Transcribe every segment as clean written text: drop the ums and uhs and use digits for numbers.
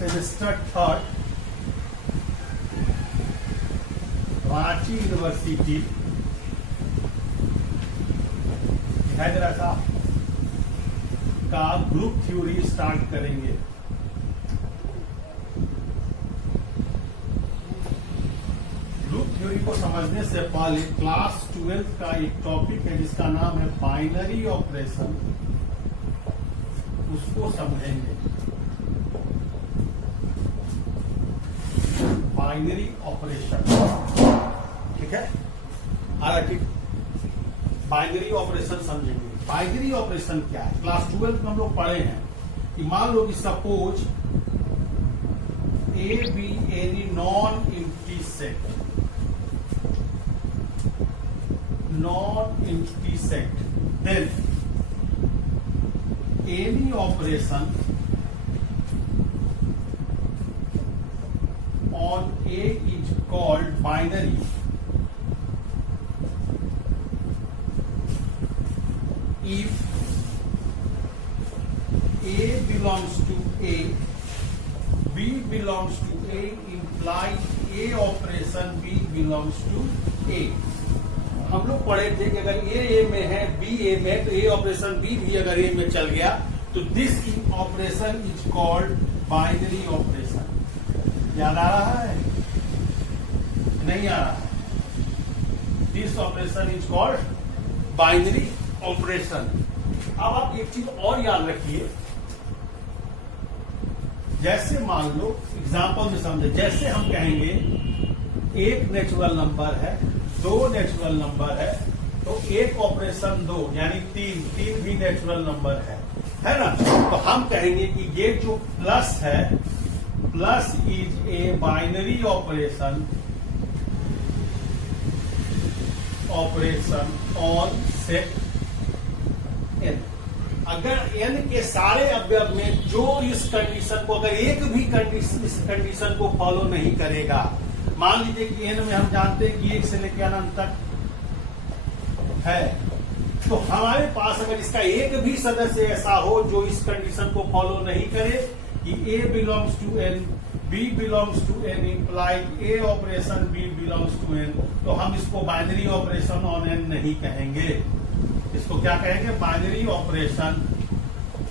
Semester third, Ranchi university. Hyderabad का group theory start करेंगे। Group theory को समझने से पहले क्लास 12 का एक टॉपिक है जिसका नाम है बाइनरी ऑपरेशन, उसको समझेंगे। बाइनरी ऑपरेशन, ठीक है। ठीक, बाइनरी ऑपरेशन समझेंगे। बाइनरी ऑपरेशन क्या है? क्लास 12 में हम लोग पढ़े हैं कि मान लो कि suppose A be any non empty set, then any operation on A is called binary if A belongs to A, B belongs to A, implies A operation B belongs to A। हम लोग पढ़े थे कि अगर ए में है, B ए में है, तो ए ऑपरेशन बी भी अगर ए में चल गया तो this operation is called binary operation. याद आ रहा है? नहीं आ रहा है? This operation is called binary operation. अब आप एक चीज और याद रखिए, जैसे मान लो एग्जांपल में समझे, जैसे हम कहेंगे एक नेचुरल नंबर है, दो नेचुरल नंबर है, तो एक ऑपरेशन दो यानी तीन भी नेचुरल नंबर है ना। तो हम कहेंगे कि ये जो प्लस है, plus is a binary operation on set N. अगर एन के सारे अवयव में जो इस कंडीशन को, अगर एक भी इस कंडीशन को फॉलो नहीं करेगा, मान लीजिए कि एन में हम जानते हैं कि 1 से लेकर अनंत तक है, तो हमारे पास अगर इसका एक भी सदस्य ऐसा हो जो इस कंडीशन को फॉलो नहीं करे कि A belongs to N, B belongs to N, implied A operation B belongs to N, तो हम इसको बाइनरी ऑपरेशन ऑन N नहीं कहेंगे। इसको क्या कहेंगे? बाइनरी ऑपरेशन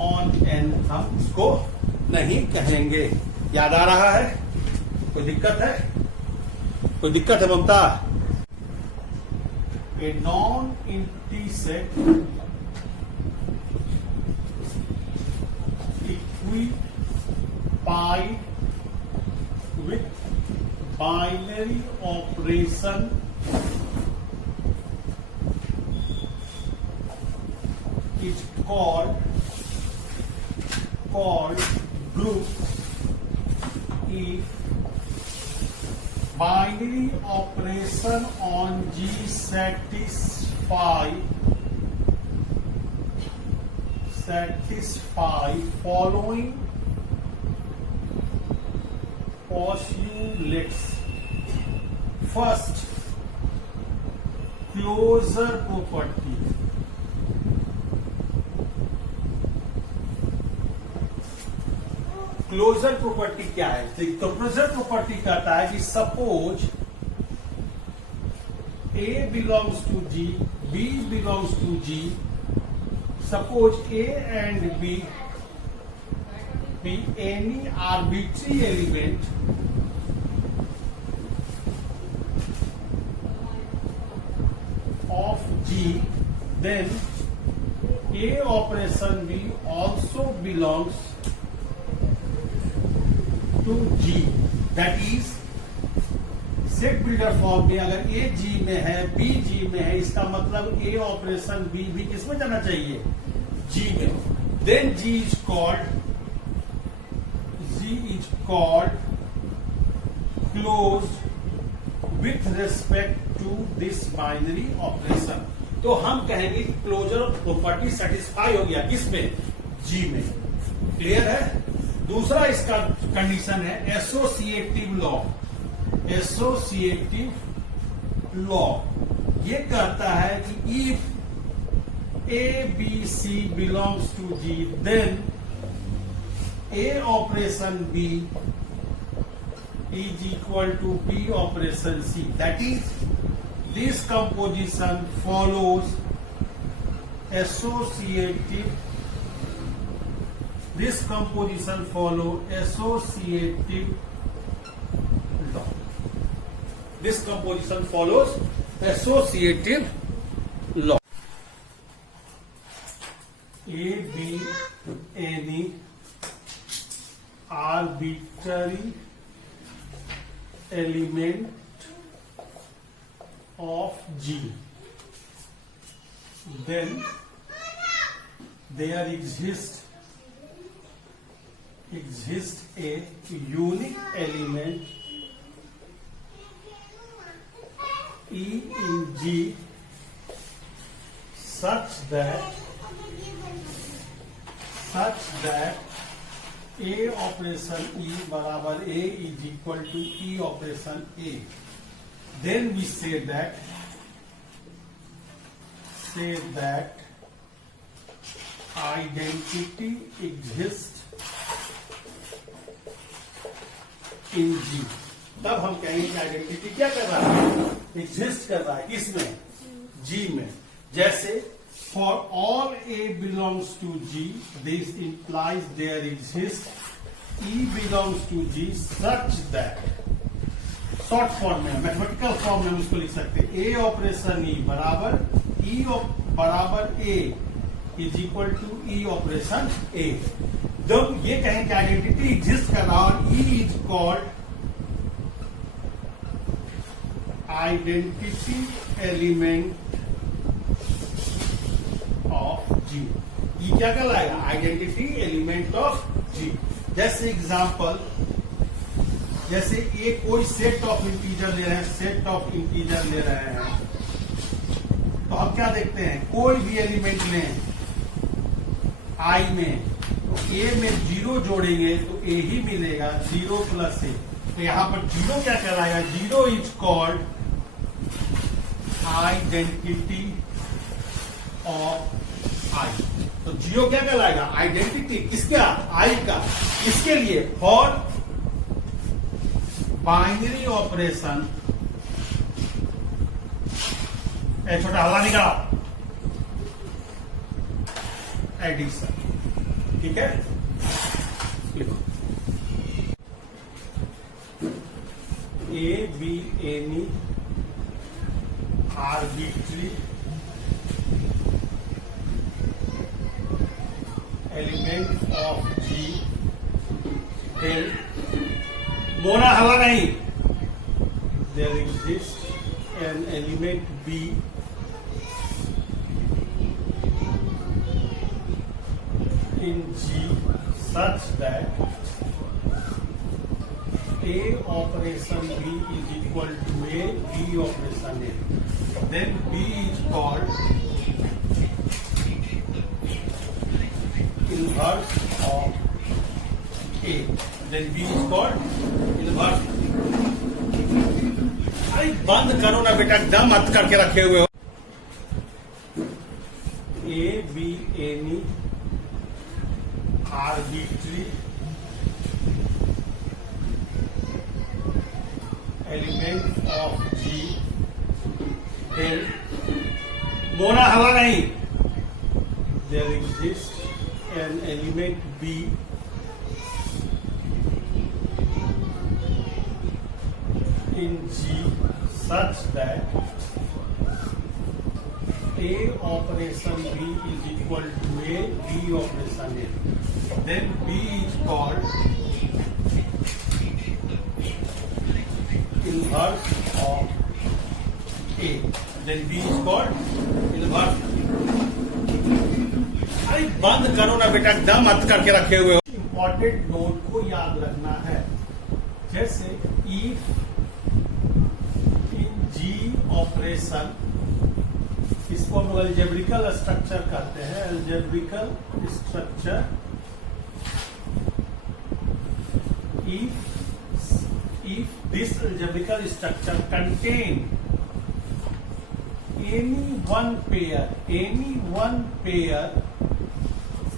ऑन N हम इसको नहीं कहेंगे। याद आ रहा है? कोई दिक्कत है? कोई दिक्कत है Mamata? A non empty set equipied with binary operation is called group if binary operation on G satisfy following postulates. First, closure property. Closure property क्या है? तो क्लोजर प्रॉपर्टी कहता है कि suppose A belongs to G, B belongs to G, suppose A and B be any arbitrary element of G, then A operation B also belongs to G। That is, set builder form में अगर A G में है, B G में है, इसका मतलब A operation B भी किसमें जाना चाहिए? G में। Then G is called closed with respect to this binary operation। तो हम कहेंगे कि क्लोजर प्रॉपर्टी सेटिस्फाई हो गया किसमें? G में। क्लियर है? दूसरा इसका कंडीशन है एसोसिएटिव लॉ। एसोसिएटिव लॉ ये कहता है कि if A B C belongs to G, then A operation B is equal to B operation C. That is, this composition follows associative. This composition follows associative law. This composition follows associative law. A, B, any arbitrary element of G, then there exists a unique element E in G such that A operation E बराबर A is equal to E operation A. Then we say that identity exists in G. तब हम कहेंगे कि identity क्या कर रहा है, exist कर रहा है, किसमें, G में. जैसे for all A belongs to G, this implies there exists E belongs to G such that, short form में, मैथमेटिकल फॉर्म में हम इसको लिख सकते हैं, A ऑपरेशन E बराबर A is equal to E operation A. जब ये कहें कि आइडेंटिटी एग्जिस्ट कर रहा और E is called identity element of G. ये क्या कहलाएगा, आइडेंटिटी एलिमेंट ऑफ G. जैसे एग्जांपल, जैसे ये कोई सेट ऑफ इंटीजर ले रहे हैं, तो हम क्या देखते हैं, कोई भी एलिमेंट लें I में, तो A में 0 जोड़ेंगे तो A ही मिलेगा, 0 प्लस A. तो यहां पर 0 क्या कहलाएगा, 0 is called identity of I. तो 0 क्या कहलाएगा, आइडेंटिटी किसका, I का. इसके लिए फॉर बाइनरी ऑपरेशन, छोटा हवा निकाला, एडिशन. ठीक है, लिखो A, B, any arbitrary element of G, then बोला हवा नहीं, there exists an element B in G such that A operation B is equal to A, B operation A. Then B is called inverse of A. Then B is called inverse. अरे बंद करो ना बेटा, दम मत करके रखे हुए हो. A, B, any arbitrary element of G, then बोला हवा नहीं, there exists an element B in G such that A operation B is equal to A, B operation A. Then B is called inverse of A. Then B is called inverse. अरे बंद करो ना बेटा, दम मत करके रखे हुए हो. इंपॉर्टेंट नोट को याद रखना है. जैसे इफ इन जी ऑपरेशन, इसको हम अलजेब्रिकल स्ट्रक्चर कहते हैं. अलजेब्रिकल structure, if this algebraical structure contain any one pair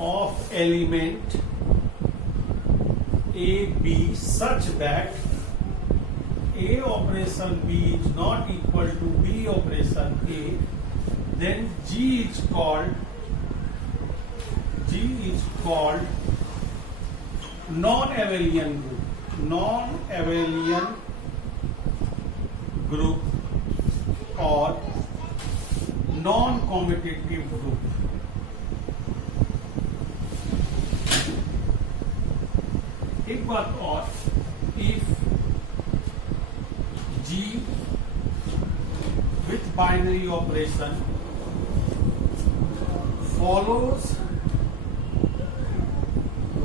of element A B such that A operation B is not equal to B operation A, then G is called non-abelian group or non-commutative group. एक बात और, if G with binary operation follows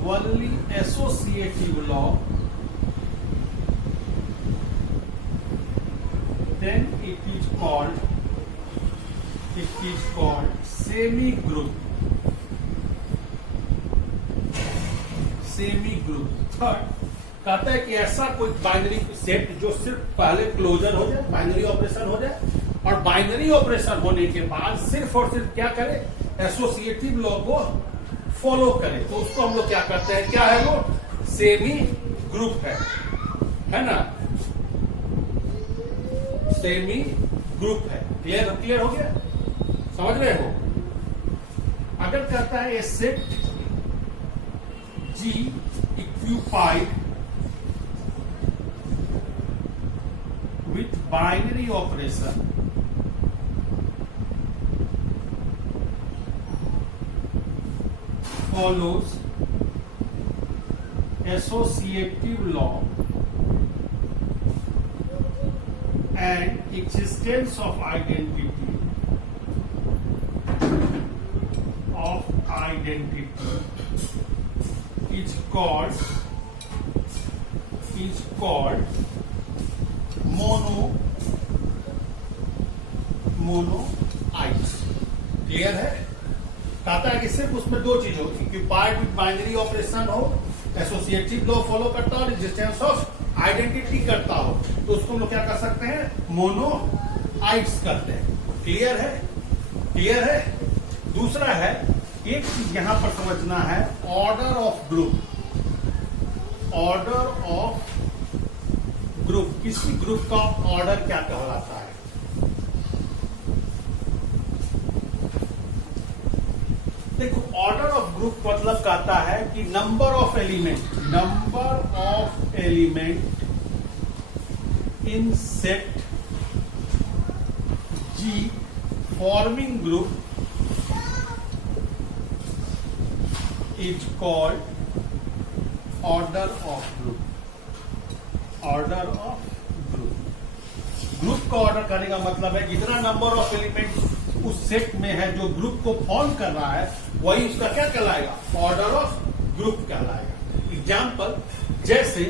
only associative law, then it is called semi group. Third कहता है कि ऐसा कोई binary set जो सिर्फ पहले क्लोजर हो जाए, बाइनरी ऑपरेशन हो जाए, और बाइनरी ऑपरेशन होने के बाद सिर्फ और सिर्फ क्या करे, एसोसिएटिव लॉ को फॉलो करे, तो उसको हम लोग क्या करते हैं, क्या है वो, सेमी ग्रुप है ना, सेमी ग्रुप है। क्लियर हो गया, समझ रहे हो। अगर कहता है ए set G occupied with binary operation follows associative law and existence of identity is called monoids। Clear है। कहता है कि सिर्फ उसमें दो चीज होती है, पार्ट विथ बाइनरी ऑपरेशन हो, एसोसिएटिव लॉ फॉलो करता हो, एग्जिस्टेंस ऑफ आइडेंटिटी करता हो, तो उसको हम लोग क्या कर सकते हैं, मोनोआइड्स करते हैं। क्लियर है। दूसरा है, एक चीज यहां पर समझना है, ऑर्डर ऑफ ग्रुप। किसी ग्रुप का ऑर्डर क्या कहलाता है। देखो, ऑर्डर ऑफ ग्रुप मतलब कहता है कि number of element in set G forming group is called order of group। Group का ऑर्डर करने का मतलब है जितना नंबर ऑफ एलिमेंट उस सेट में है जो ग्रुप को फॉर्म कर रहा है, वही उसका क्या कहलाएगा, ऑर्डर ऑफ ग्रुप कहलाएगा। एग्जाम्पल, जैसे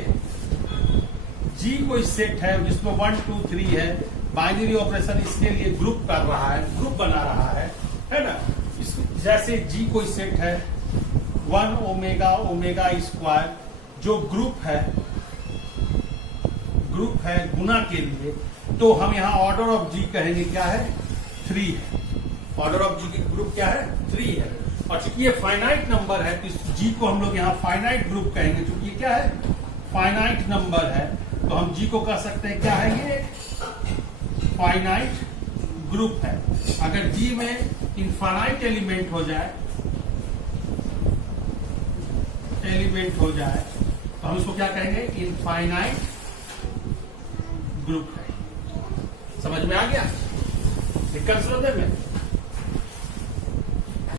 G कोई सेट है जिसमें 1 2 3 है, बाइनरी ऑपरेशन इसके लिए ग्रुप कर रहा है, ग्रुप बना रहा है ना। जैसे G कोई सेट है 1 ओमेगा स्क्वायर, जो ग्रुप है गुना के लिए, तो हम यहां ऑर्डर ऑफ G कहेंगे क्या है, 3 है। ऑर्डर ऑफ G की ग्रुप क्या है, 3 है। और चूंकि ये फाइनाइट नंबर है तो इस G को हम लोग यहाँ फाइनाइट ग्रुप कहेंगे, क्योंकि ये क्या है, फाइनाइट नंबर है, तो हम G को कह सकते हैं क्या है, ये फाइनाइट ग्रुप है। अगर G में इनफाइनाइट एलिमेंट हो जाए तो हम इसको क्या कहेंगे, इनफाइनाइट ग्रुप है। समझ में आ गया, दिक्कत समझने में।